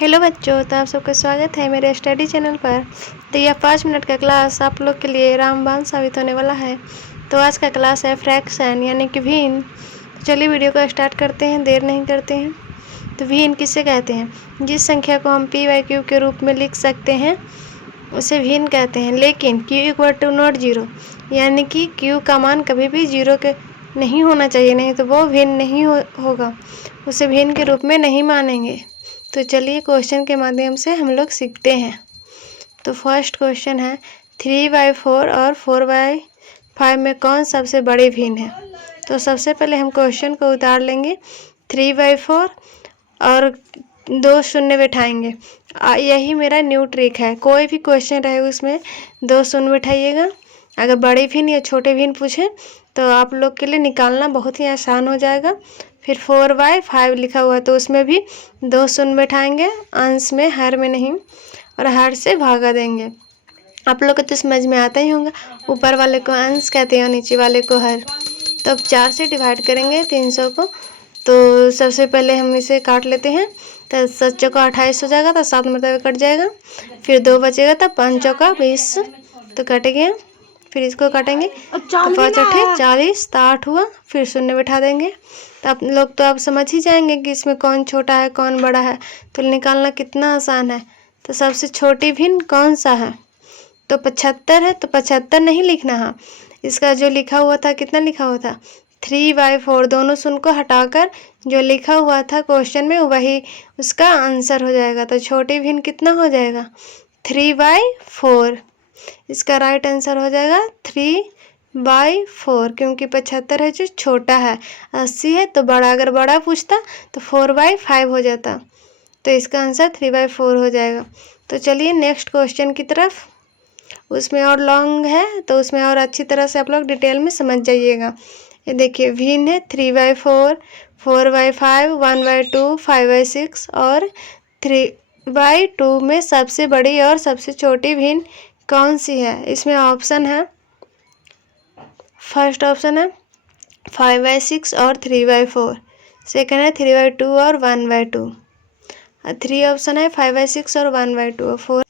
Hello बच्चों, तो आप सबका स्वागत है मेरे स्टडी चैनल पर। तो यह 5 मिनट का क्लास आप लोग के लिए रामबाण साबित होने वाला है। तो आज का क्लास है फ्रैक्शन यानी कि भिन्न। तो चलिए वीडियो को स्टार्ट करते हैं, देर नहीं करते हैं। तो भिन्न किससे कहते हैं? जिस संख्या को हम p/q के रूप में लिख सकते हैं उसे भिन्न कहते हैं। लेकिन q = नॉट 0 यानी कि q का मान कभी भी 0 के नहीं होना चाहिए, नहीं तो वो भिन्न नहीं होगा, उसे भिन्न के रूप में नहीं मानेंगे। तो चलिए क्वेश्चन के माध्यम से हम लोग सीखते हैं। तो फर्स्ट क्वेश्चन है 3/4 और 4/5 में कौन सबसे बड़ी भिन्न है? तो सबसे पहले हम क्वेश्चन को उतार लेंगे। 3/4 और 2 शून्य बैठाएंगे। यही मेरा न्यू ट्रिक है। कोई भी क्वेश्चन रहे उसमें 2 शून्य बैठाइएगा। अगर बड़े भिन्न या छोटे भिन्न पूछें तो आप लोग के लिए निकालना बहुत ही आसान हो जाएगा। फिर 4/5 लिखा हुआ है तो उसमें भी 2 शून्य बैठाएंगे, अंश में, हर में नहीं, और हर से भागा देंगे। आप लोग को तो समझ में आता ही होगा, ऊपर वाले को अंश कहते हैं और नीचे वाले को हर। तो अब 4 से डिवाइड करेंगे 300 को। तो सबसे पहले हम इसे काट लेते हैं। तो 7 चौका 28 हो जाएगा, तो 7 मरतबे कट जाएगा। फिर 2 बचेगा, तो 5 चौका 20 तो कट गया। फिर इसको काटेंगे तो 5 अठे 40, तो 8 हुआ। फिर शून्य बैठा देंगे। तो आप लोग तो आप समझ ही जाएंगे कि इसमें कौन छोटा है कौन बड़ा है। तो निकालना कितना आसान है। तो सबसे छोटी भिन्न कौन सा है? तो 75 है। तो 75 नहीं लिखना है। इसका जो लिखा हुआ था, कितना लिखा हुआ था? 3/4। दोनों शून्य को हटाकर जो लिखा हुआ था क्वेश्चन में वही उसका आंसर हो जाएगा। तो छोटी भिन्न कितना हो जाएगा? 3/4। इसका राइट आंसर हो जाएगा 3/4, क्योंकि 75 है जो छोटा है, 80 है तो बड़ा। अगर बड़ा पूछता तो 4/5 हो जाता। तो इसका आंसर 3/4 हो जाएगा। तो चलिए नेक्स्ट क्वेश्चन की तरफ। उसमें और लॉन्ग है तो उसमें और अच्छी तरह से आप लोग डिटेल में समझ जाइएगा। ये देखिए भिन्न है 3/4, 4/5, 1/2, 5/6 और 3/2 में सबसे बड़ी और सबसे छोटी भिन्न कौन सी है? इसमें ऑप्शन है, फर्स्ट ऑप्शन है 5/6 और 3/4, सेकेंड है 3/2 और 1/2, 3 ऑप्शन है 5/6 और 1/2,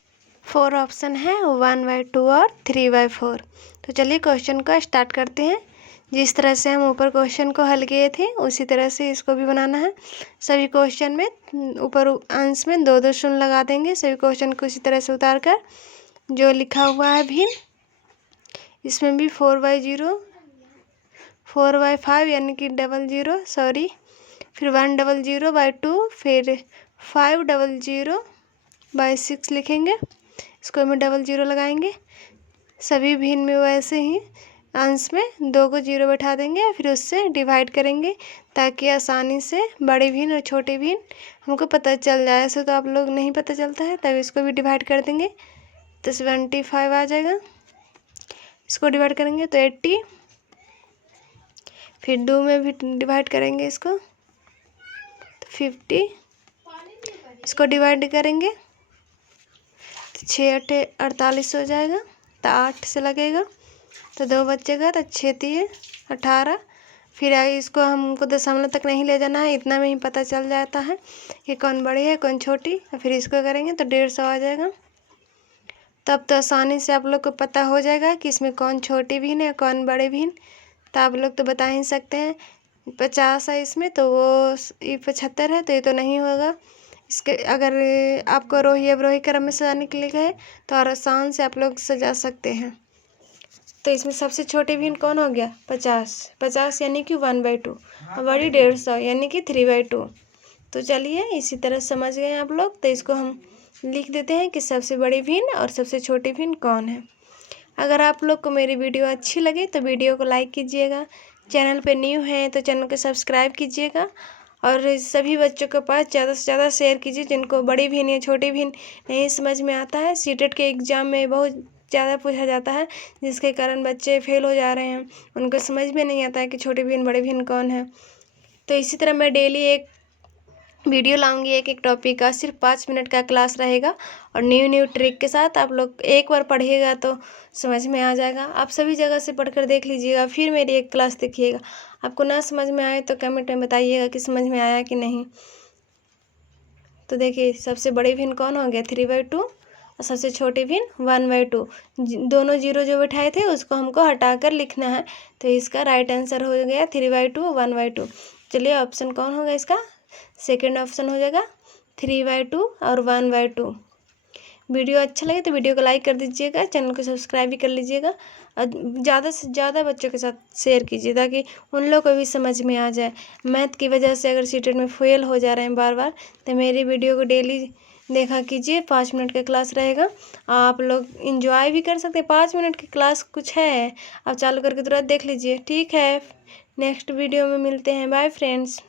4 ऑप्शन है 1/2 और 3/4। तो चलिए क्वेश्चन को स्टार्ट करते हैं। जिस तरह से हम ऊपर क्वेश्चन को हल किए थे उसी तरह से इसको भी बनाना है। सभी क्वेश्चन में ऊपर अंश में 2-2 शून्य लगा देंगे। सभी क्वेश्चन को इसी तरह से उतार कर जो लिखा हुआ है भिन्न, इसमें भी 4/0, 4/5 यानी कि 00, सॉरी, फिर 100/2, फिर 500/6 लिखेंगे। इसको में 00 लगाएंगे। सभी भिन्न में वैसे ही अंश में 2 को 0 बैठा देंगे, फिर उससे डिवाइड करेंगे ताकि आसानी से बड़े भिन्न और छोटे भिन्न हमको पता चल जाए। ऐसे तो आप लोग नहीं पता चलता है, तब इसको भी डिवाइड कर देंगे तो 75 आ जाएगा। इसको डिवाइड करेंगे तो 80, फिर 2 में भी डिवाइड करेंगे इसको तो 50, इसको डिवाइड करेंगे तो 6 8 48 हो जाएगा। तो 8 से लगेगा तो 2 बचेगा, तो 6 3 18। फिर इसको हमको दशमलव तक नहीं ले जाना है, इतना में ही पता चल जाता है कि कौन बड़ी है कौन छोटी। फिर इसको करेंगे तो 150 आ जाएगा। तब तो आसानी से आप लोग को पता हो जाएगा कि इसमें कौन छोटी भिन्न है कौन बड़े भिन्न। तो आप लोग तो बता ही सकते हैं 50 है इसमें, तो वो ये 75 है, तो ये तो नहीं होगा। इसके अगर आपको रोही अवरोही क्रम में सजाने के लिए कहे तो और आसान से आप लोग सजा सकते हैं। तो इसमें सबसे छोटे भिन्न कौन हो गया? 50 यानी कि 1/2, और बड़ी 150 यानी कि 3/2। तो चलिए इसी तरह समझ गए आप लोग। तो इसको हम लिख देते हैं कि सबसे बड़ी भिन्न और सबसे छोटी भिन्न कौन है। अगर आप लोग को मेरी वीडियो अच्छी लगे तो वीडियो को लाइक कीजिएगा, चैनल पे न्यू हैं तो चैनल को सब्सक्राइब कीजिएगा, और सभी बच्चों के पास ज़्यादा से ज़्यादा शेयर कीजिए जिनको बड़ी भिन्न या छोटी भिन्न नहीं समझ में आता है। सीटेट के एग्ज़ाम में बहुत ज़्यादा पूछा जाता है, जिसके कारण बच्चे फेल हो जा रहे हैं, उनको समझ में नहीं आता है कि छोटी भिन्न बड़ी भिन्न कौन है। तो इसी तरह मैं डेली एक वीडियो लाऊंगी, एक टॉपिक का, सिर्फ 5 मिनट का क्लास रहेगा, और न्यू ट्रिक के साथ आप लोग एक बार पढ़िएगा तो समझ में आ जाएगा। आप सभी जगह से पढ़कर देख लीजिएगा, फिर मेरी एक क्लास देखिएगा। आपको ना समझ में आए तो कमेंट में बताइएगा कि समझ में आया कि नहीं। तो देखिए सबसे बड़ी भिन्न कौन हो गया 3/2 और सबसे छोटी भिन्न 1/2। दोनों जीरो जो बैठाए थे उसको हमको हटाकर लिखना है, तो इसका राइट आंसर हो गया 3/2 1/2। चलिए ऑप्शन कौन होगा इसका, सेकेंड ऑप्शन हो जाएगा 3/2 और 1/2। वीडियो अच्छा लगे तो वीडियो को लाइक कर दीजिएगा, चैनल को सब्सक्राइब भी कर लीजिएगा और ज़्यादा से ज़्यादा बच्चों के साथ शेयर कीजिए ताकि उन लोग को भी समझ में आ जाए। मैथ की वजह से अगर सीटेट में फेल हो जा रहे हैं बार बार, तो मेरी वीडियो को डेली देखा कीजिए। 5 मिनट का क्लास रहेगा, आप लोग इंजॉय भी कर सकते हैं। 5 मिनट की क्लास कुछ है, आप चालू करके तुरंत देख लीजिए। ठीक है, नेक्स्ट वीडियो में मिलते हैं। Bye friends.